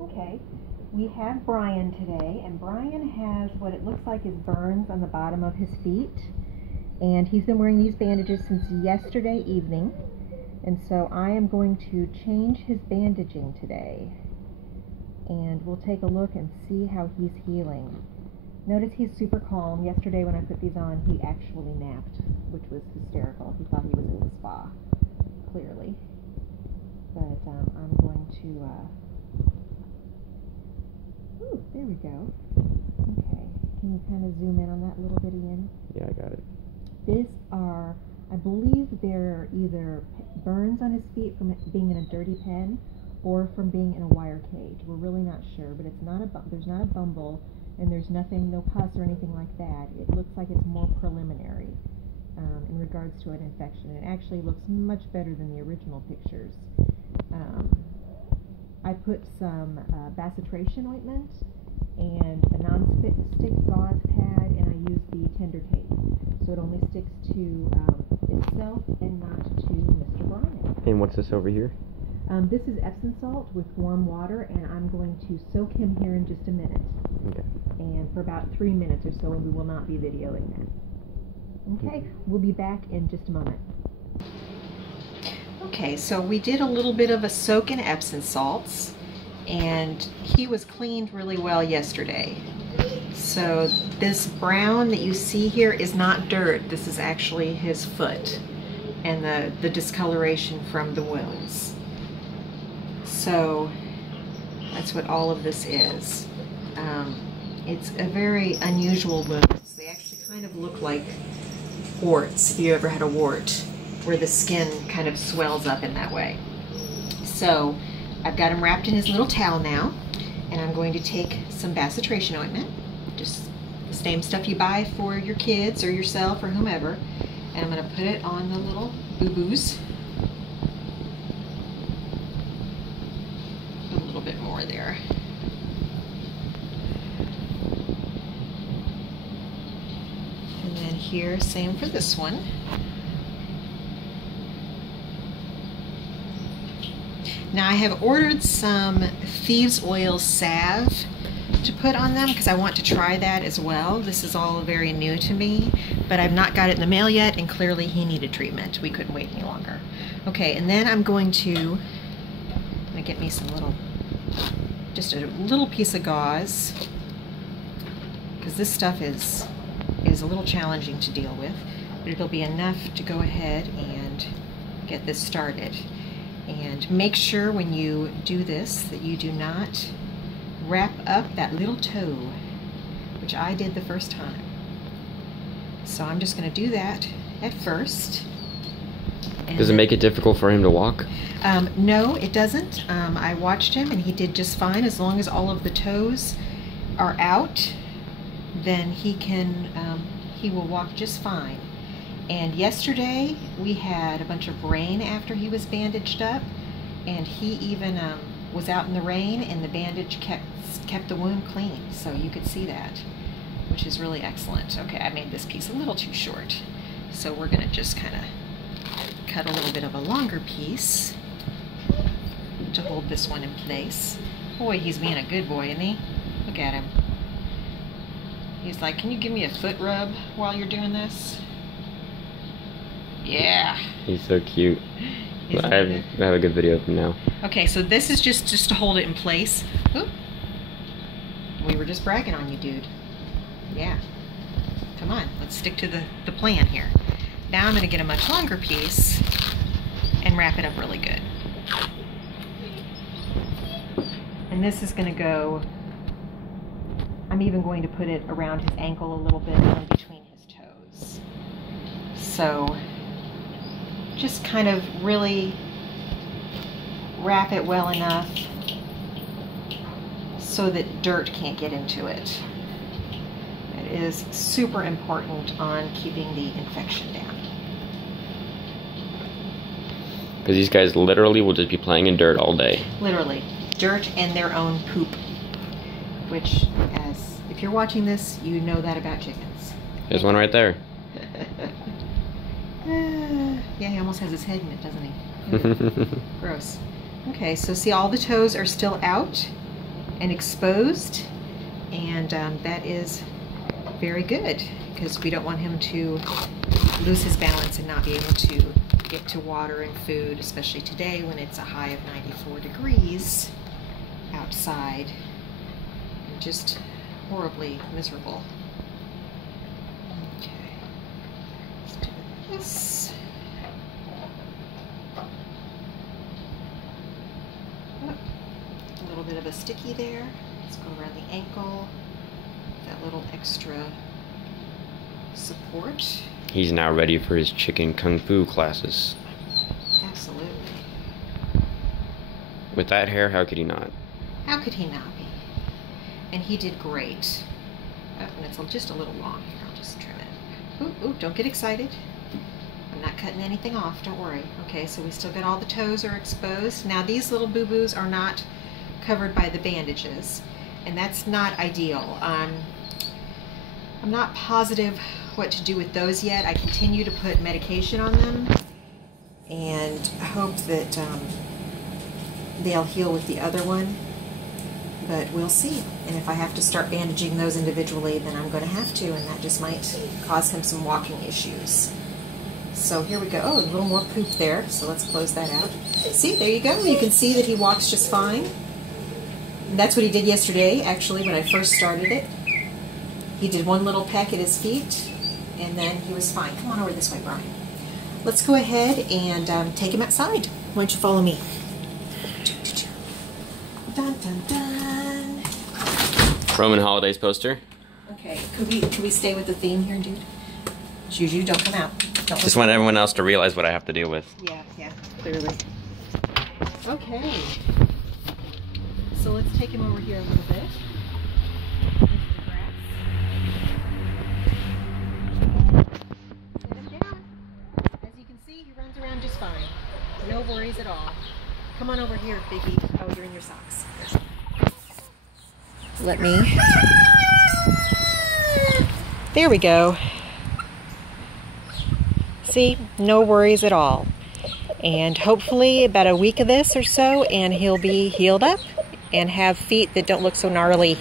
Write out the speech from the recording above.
Okay, we have Brian today, and Brian has what it looks like is burns on the bottom of his feet, and he's been wearing these bandages since yesterday evening, and so I am going to change his bandaging today, and we'll take a look and see how he's healing. Notice he's super calm. Yesterday when I put these on, he actually napped, which was hysterical. He thought he was in the spa, clearly. But I'm going to, ooh, there we go. Okay, can you kind of zoom in on that little bit, Ian? Yeah, I got it. These are, I believe they're either burns on his feet from being in a dirty pen or from being in a wire cage. We're really not sure, but it's not there's not a bumble, and there's nothing, no pus or anything like that. It looks like it's more preliminary in regards to an infection. It actually looks much better than the original pictures. I put some bacitration ointment and a non-stick gauze pad, and I use the tender tape, so it only sticks to itself and not to Mr. Brian. And what's this over here? This is Epsom salt with warm water, and I'm going to soak him here in just a minute. Okay. And for about 3 minutes or so, and we will not be videoing that. Okay, we'll be back in just a moment. Okay, so we did a little bit of a soak in Epsom salts, and he was cleaned really well yesterday. So this brown that you see here is not dirt. This is actually his foot and the discoloration from the wounds. So that's what all of this is. It's a very unusual wound. They actually kind of look like warts, if you ever had a wart, where the skin kind of swells up in that way. So I've got him wrapped in his little towel now, and I'm going to take some bacitration ointment, just the same stuff you buy for your kids or yourself or whomever, and I'm going to put it on the little boo-boos. Put a little bit more there. And then here, same for this one. Now I have ordered some thieves oil salve to put on them because I want to try that as well. This is all very new to me, but I've not got it in the mail yet, and clearly he needed treatment. We couldn't wait any longer. Okay, and then I'm going to get me some just a little piece of gauze, because this stuff is a little challenging to deal with, but it'll be enough to go ahead and get this started. And make sure when you do this that you do not wrap up that little toe, which I did the first time. So I'm just going to do that at first. Does it make it difficult for him to walk? No, it doesn't. I watched him and he did just fine. As long as all of the toes are out, then he will walk just fine. And yesterday we had a bunch of rain after he was bandaged up, and he even was out in the rain, and the bandage kept the wound clean, so you could see that, which is really excellent. Okay, I made this piece a little too short, so we're going to just kind of cut a little bit of a longer piece to hold this one in place. Boy, he's being a good boy, isn't he? Look at him. He's like, can you give me a foot rub while you're doing this? Yeah. He's so cute. I have a good video of him now. Okay, so this is just to hold it in place. Oop. We were just bragging on you, dude. Yeah. Come on, let's stick to the plan here. Now I'm going to get a much longer piece and wrap it up really good. And this is going to go, I'm even going to put it around his ankle a little bit and in between his toes. So just kind of really wrap it well enough so that dirt can't get into it. It is super important on keeping the infection down. Because these guys literally will just be playing in dirt all day. Literally. Dirt and their own poop. Which, if you're watching this, you know that about chickens. There's one right there. Yeah, he almost has his head in it, doesn't he? Gross. Okay, so see, all the toes are still out, and exposed, and that is very good because we don't want him to lose his balance and not be able to get to water and food, especially today when it's a high of 94 degrees outside and just horribly miserable. Okay, let's do this. Oh, a little bit of a sticky there. Let's go around the ankle. That little extra support. He's now ready for his chicken kung fu classes. Absolutely. With that hair, how could he not? How could he not be? And he did great. Oh, and it's just a little long here. I'll just trim it. Ooh, ooh, don't get excited. I'm not cutting anything off, don't worry. Okay, so we still got all the toes are exposed. Now these little boo-boos are not covered by the bandages, and that's not ideal. I'm not positive what to do with those yet. I continue to put medication on them and hope that they'll heal with the other one, but we'll see. And if I have to start bandaging those individually, then I'm going to have to, and that just might cause him some walking issues. So here we go. Oh, a little more poop there, so let's close that out. See, there you go. You can see that he walks just fine. And that's what he did yesterday, actually, when I first started it. He did one little peck at his feet, and then he was fine. Come on over this way, Brian. Let's go ahead and take him outside. Why don't you follow me? Dun, dun, dun. Roman holidays poster. Okay, could we stay with the theme here, dude? Juju, don't come out. Don't Just want everyone else to realize what I have to deal with. Yeah, clearly. Okay. So let's take him over here a little bit. Just fine. No worries at all. Come on over here, Biggie. Oh, you're in your socks. Let me. There we go. See, no worries at all. And hopefully about a week of this or so, and he'll be healed up and have feet that don't look so gnarly.